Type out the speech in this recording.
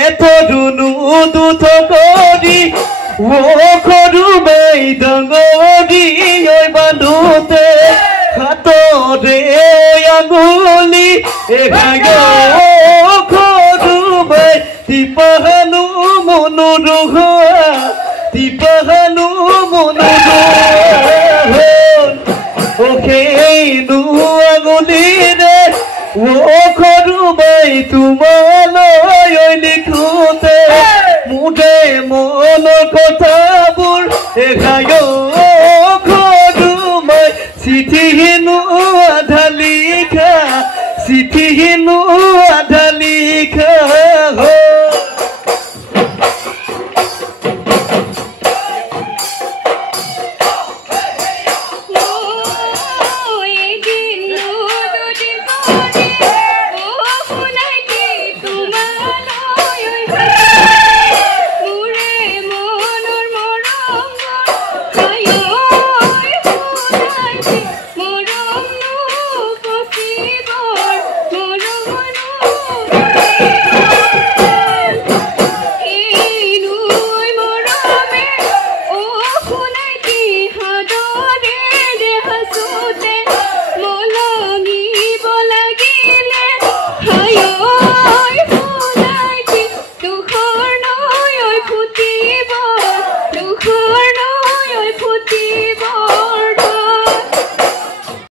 এতদুনো দুথ কৰি সৰু বাই ডাঙৰি বান্ধোতে হাতৰে আঙুলি সৰু বাই টিপাহানো মনোৰোহা টিপাহানো মনোৰোহা সেইটো আঙুলিৰে সৰু বাই তোমালৈ লিখোতে মোৰে মনৰ কথাবোৰ সৰু বাই চিঠিনো আধা লিখা চিঠিনো আধা লিখা